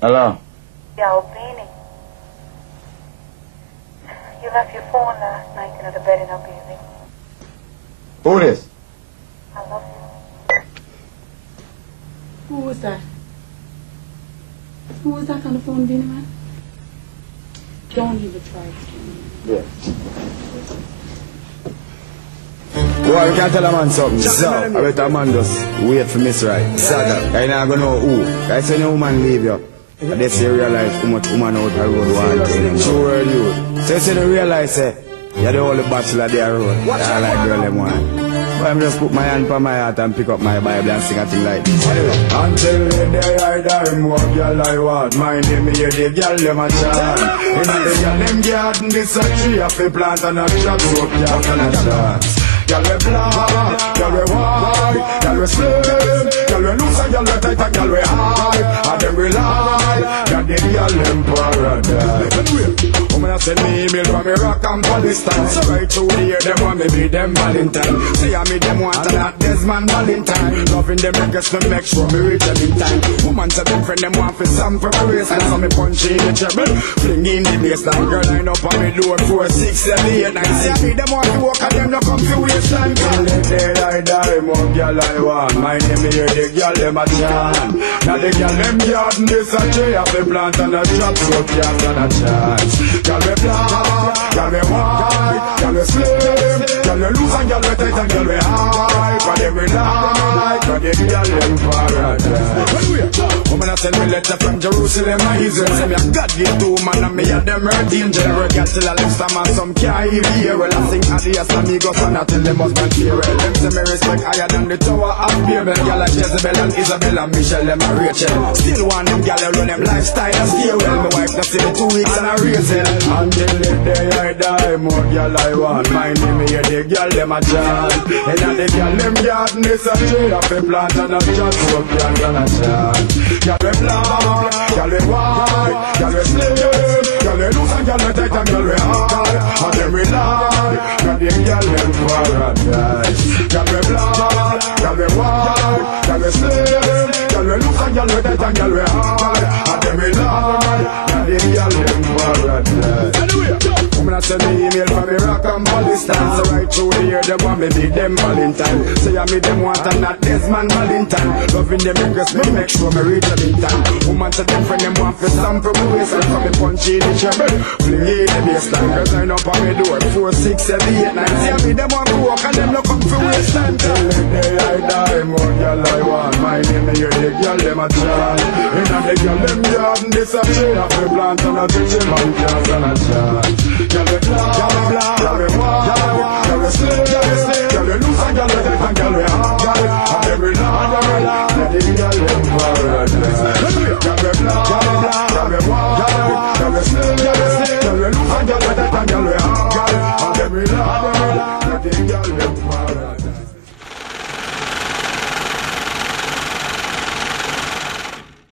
Hello? Yo, Beenie. You left your phone last night under the bed in our building. Who this? I love you. Who was that? Who was that on the phone, Beenie man? Don't even try to. Yeah. Boy, you can't tell a man something. So, I bet a man just wait for Miss Right. Saga. I ain't gonna know who. I say no woman leave you. But they say realize how much woman out the road want. True world you. So you say they realize you're the only bachelor there road. I like girl them one. But I'm just put my hand on my heart and pick up my Bible and sing a thing like this. Anyway. Until the day I die, more girl I want. My name is the girl them a chant. In the girl them garden, this a tree of a plant and a shot so girl can a chance. Girl we black, girl we white, girl we slim, girl we loose and girl we tight and girl we high. And them we lie, girl they girl them paradise. Woman send me email from Iraq and Palestine. So right through the year them want me be them Valentine. Say I me them want and not Desmond Valentine. Loving them records to make sure me reach them in time. Woman say them friend them want for some preparation. So me punch in the treble, fling in the baseline. Girl line up on me door 4, 6, 7, 8, 9. Say I me them want to walk and them no come to waste time. Till the day I die, more girl I want. My name is the girl them a chant. Now the girl them garden this a tree of the plant and a drop so girl can a chance. Girl we black, girl we white, girl we slim, girl we loose and girl we tight and girl we high. For them we like, for them girl them paradise. Woman a send me letter from Jerusalem and Israel. Say me a God give two man and me a them earth angel. Girl till I left some and some can't even hear. Well I sing adios amigos and I tell them husband farewell. Them say me respect higher than the tower of Babel. Girl like Jezebel and Isabel and Michelle them and Rachel. Still want them girl run them lifestyle and stay well. My wife just see me 2 weeks and I raise it. Until the day I die, more girl I want. My name is the girl them a chant. And the girl them garden is a tree of a plant and a chat so girl can a chant. Girl we black, girl we white, girl we slim, girl we loose and girl we tight and girl we high. And them we lie, girl them girl them paradise. Girl we black, girl we white, girl we slim, girl we loose and girl we tight and girl we high. And them we lie, girl them girl them paradise. Woman a send me email from Iraq and Palestine. So right through the year them want me be them Valentine. Say I me them want and not Desmond Valentine. Loving them request me make sure me reach them in time. Woman say them friend them want for some promise. And from me punch in the treble, fling in the baseline. Girls line up on me door 4, 6, 7, 8, 9. Say I me them want to walk and them no come for waste time. Till the day I die, more girl I want. My name is the girl them a chant. And the girl them garden this a tree of a plant and a teaching man can a chant. Girl we black, girl we white, girl we slim, girl we